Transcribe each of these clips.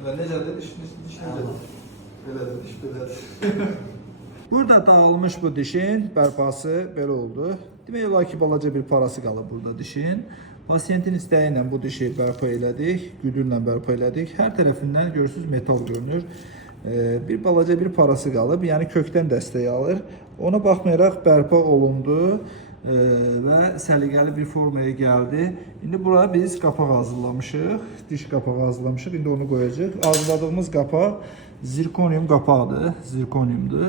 Və necədir? Diş necədir? Belədir, diş belədir. Burada dağılmış bu dişin bərpası belə oldu. Demək olar ki, balaca bir parası qalıb burada dişin. Pasiyentin istəyi ilə bu dişi bərpa elədik, güdürlə bərpa elədik. Hər tərəfindən görürsünüz metal görünür. Bir balaca bir parası qalıb, yəni kökdən dəstək alır. Ona baxmayaraq bərpa olundu və səliqəli bir formaya gəldi. İndi bura biz qapaq hazırlamışıq, diş qapağı hazırlamışıq. İndi onu qoyacağıq. Hazırladığımız qapaq zirkonium qapağıdır, zirkoniumdur.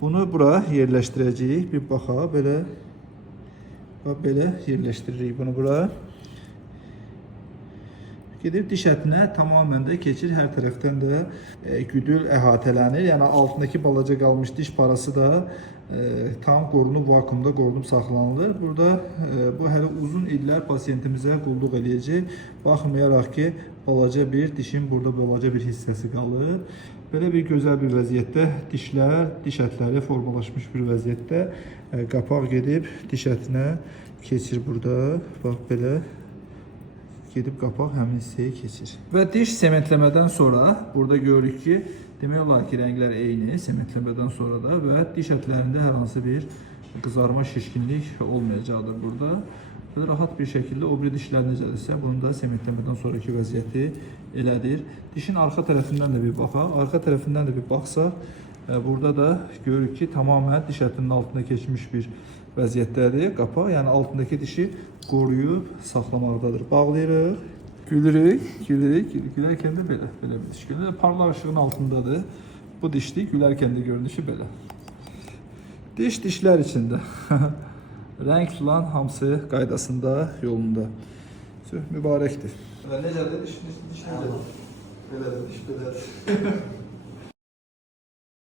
Bunu bura yerləşdirəcəyik. Bir baxa, belə yerləşdiririk bunu bura. Gedib diş ətinə tamamən də keçir, hər tərəfdən də güdül əhatələnir. Yəni altındakı balaca qalmış diş parası da tam qorunub, vakuumda qorunub saxlanılır. Burada bu hələ uzun illər pasiyentimizə qulluq eləyəcək. Baxmayaraq ki, balaca bir dişin burada balaca bir hissəsi qalır. Belə bir gözəl bir vəziyyətdə dişlər, diş ətləri formalaşmış bir vəziyyətdə qapaq gedib diş ətinə keçir burada. Bax belə gedib qapaq həmin hissəyə keçir. Və diş sementləmədən sonra burada görürük ki, demək olar ki, rənglər eyni sementləmədən sonra da və diş ətlərində hər hansı bir qızarma, şişkinlik olmayacaqdır burada. Böyle rahat bir şekilde o bir dişler necədirsə, bunun da sementləmədən sonraki vəziyyəti elədir. Dişin arxa tərəfindən də bir baxaq. Arxa tərəfindən də bir baxsaq, burada da görürük ki, tamamən diş ətinin altında keçmiş bir vəziyyətdədir qapaq. Yəni altındakı dişi qoruyub saxlamaqdadır. Bağlayırıq, gülürük, gülərkən də belə bir diş görünür. Parlaq ışığın altındadır. Bu dişli gülərkən də görünüşü belə. Diş dişlər içində. Rəng filan hamısı qaydasında, yolunda. Mübarəkdir. Və necədir? Diş necədir? Belədir, diş belədir.